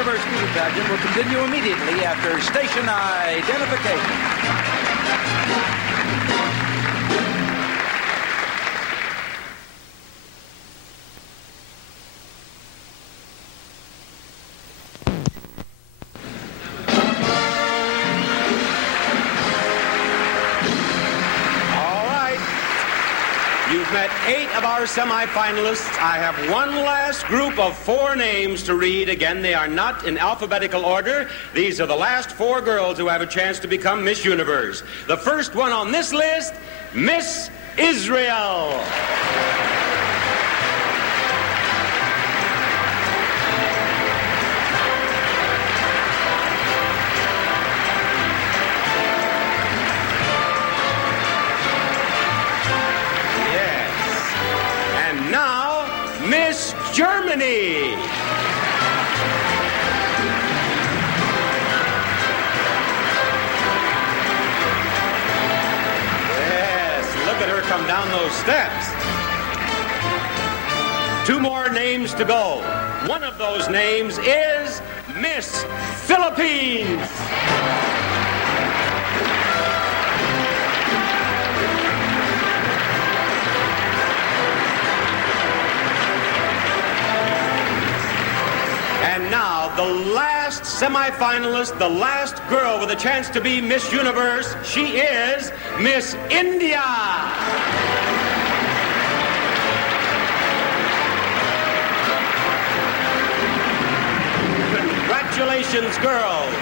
Universe beauty pageant will continue immediately after station identification. You've met 8 of our semifinalists. I have one last group of 4 names to read. Again, they are not in alphabetical order. These are the last 4 girls who have a chance to become Miss Universe. The first one on this list, Miss Israel. Miss Germany. Yes, look at her come down those steps. 2 more names to go. One of those names is Miss Philippines. Now, the last semifinalist, the last girl with a chance to be Miss Universe, she is Miss India. Congratulations, girls.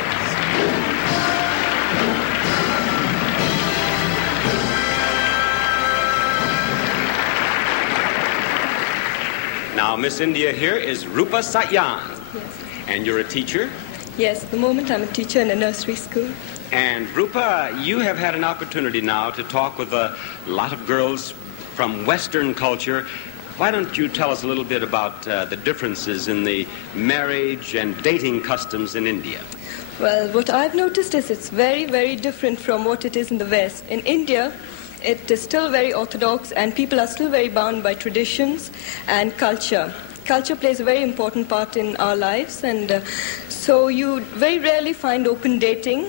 Now, Miss India here is Rupa Satyan. Yes. And you're a teacher? Yes, at the moment I'm a teacher in a nursery school. And Rupa, you have had an opportunity now to talk with a lot of girls from Western culture. Why don't you tell us a little bit about the differences in the marriage and dating customs in India? Well, what I've noticed is it's very, very different from what it is in the West. In India, it is still very orthodox and people are still very bound by traditions and culture. Culture plays a very important part in our lives, and so you very rarely find open dating,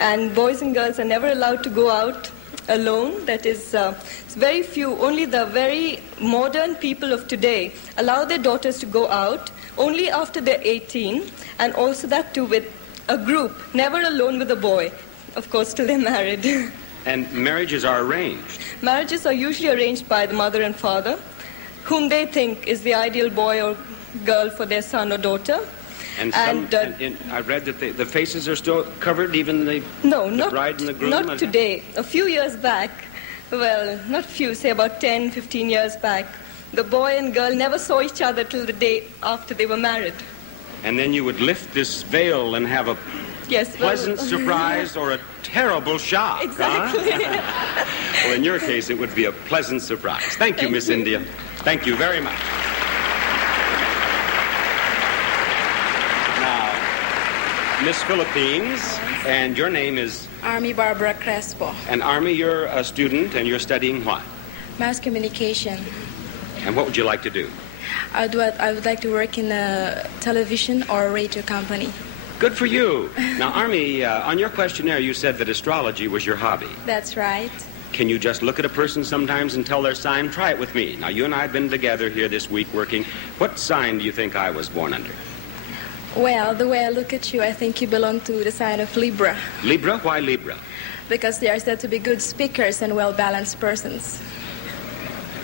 and boys and girls are never allowed to go out alone. That is, it's very few. Only the very modern people of today allow their daughters to go out only after they're 18, and also that too with a group, never alone with a boy, of course, till they're married. And marriages are arranged? Marriages are usually arranged by the mother and father, whom they think is the ideal boy or girl for their son or daughter. And I read that the faces are still covered, even the bride and the groom? Not today. A few years back, well, not few, say about 10, 15 years back, the boy and girl never saw each other till the day after they were married. And then you would lift this veil and have a pleasant surprise or a terrible shock. Exactly. Huh? Well, in your case, it would be a pleasant surprise. Thank you, Miss India. Thank you very much. Now, Miss Philippines, and your name is? Army Barbara Crespo. And Army, you're a student, and you're studying what? Mass communication. And what would you like to do? I would like to work in a television or radio company. Good for you. Now, Army, on your questionnaire, you said that astrology was your hobby. That's right. Can you just look at a person sometimes and tell their sign? Try it with me. Now, you and I have been together here this week working. What sign do you think I was born under? Well, the way I look at you, I think you belong to the sign of Libra. Libra? Why Libra? Because they are said to be good speakers and well-balanced persons.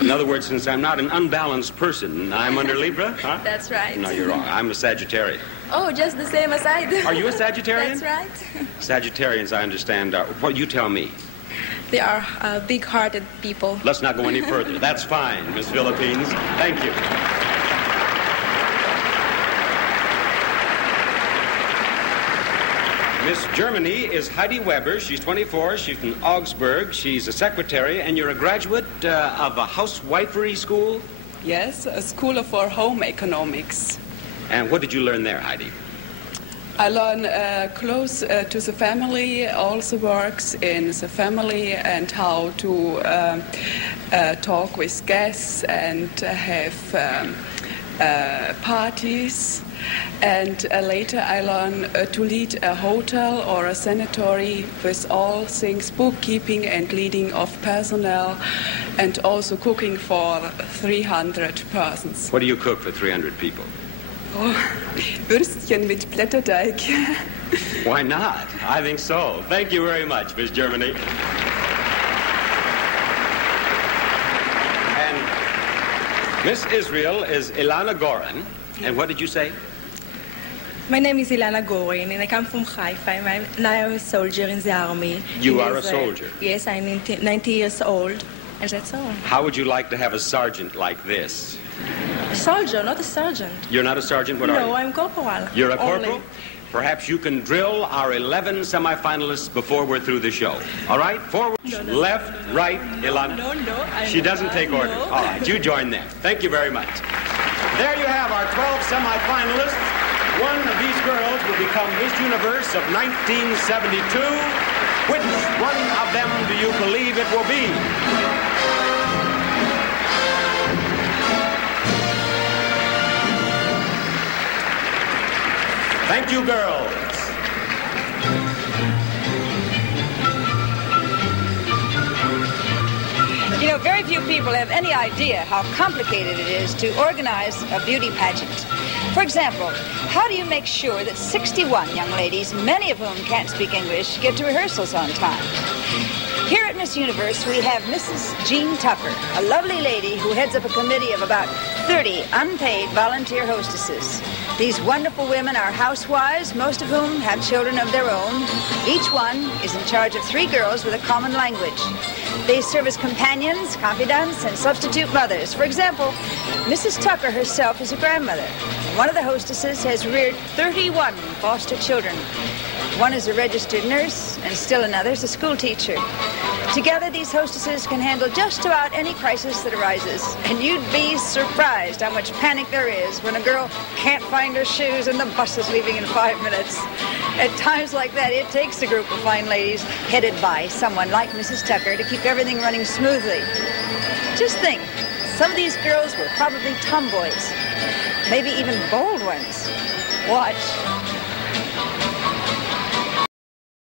In other words, since I'm not an unbalanced person, I'm under Libra? Huh? That's right. No, you're wrong. I'm a Sagittarian. Oh, just the same as I do. Are you a Sagittarian? That's right. Sagittarians, I understand, what you tell me. They are big-hearted people. Let's not go any further. That's fine, Miss Philippines. Thank you. Miss Germany is Heidi Weber. She's 24. She's from Augsburg. She's a secretary, and you're a graduate of a housewifery school? Yes, a school for home economics. And what did you learn there, Heidi? I learn close to the family, also works in the family, and how to talk with guests and have parties, and later I learned to lead a hotel or a sanitary with all things bookkeeping and leading of personnel, and also cooking for 300 persons. What do you cook for 300 people? Oh, Würstchen mit Blätterteig. Why not? I think so. Thank you very much, Miss Germany. And Miss Israel is Ilana Gorin. And what did you say? My name is Ilana Gorin, and I come from Haifa. And I am a soldier in the army. You are a soldier? Yes, I'm 90 years old, and that's all. How would you like to have a sergeant like this? A soldier, not a sergeant. You're not a sergeant? What are you? No, I'm corporal. You're a corporal? Only. Perhaps you can drill our 11 semifinalists before we're through the show. All right? Forward, left, right, Ilana. No. She doesn't take orders. No. All right, you join them. Thank you very much. There you have our 12 semifinalists. One of these girls will become Miss Universe of 1972. Which one of them do you believe it will be? Thank you, girls. You know, very few people have any idea how complicated it is to organize a beauty pageant. For example, how do you make sure that 61 young ladies, many of whom can't speak English, get to rehearsals on time? Here at Miss Universe, we have Mrs. Jean Tucker, a lovely lady who heads up a committee of about 30 unpaid volunteer hostesses. These wonderful women are housewives, most of whom have children of their own. Each one is in charge of 3 girls with a common language. They serve as companions, confidants, and substitute mothers. For example, Mrs. Tucker herself is a grandmother. One of the hostesses has reared 31 foster children. One is a registered nurse, and still another is a school teacher. Together, these hostesses can handle just about any crisis that arises. And you'd be surprised how much panic there is when a girl can't find her shoes and the bus is leaving in 5 minutes. At times like that, it takes a group of fine ladies headed by someone like Mrs. Tucker to keep everything running smoothly. Just think, some of these girls were probably tomboys, maybe even bold ones. Watch.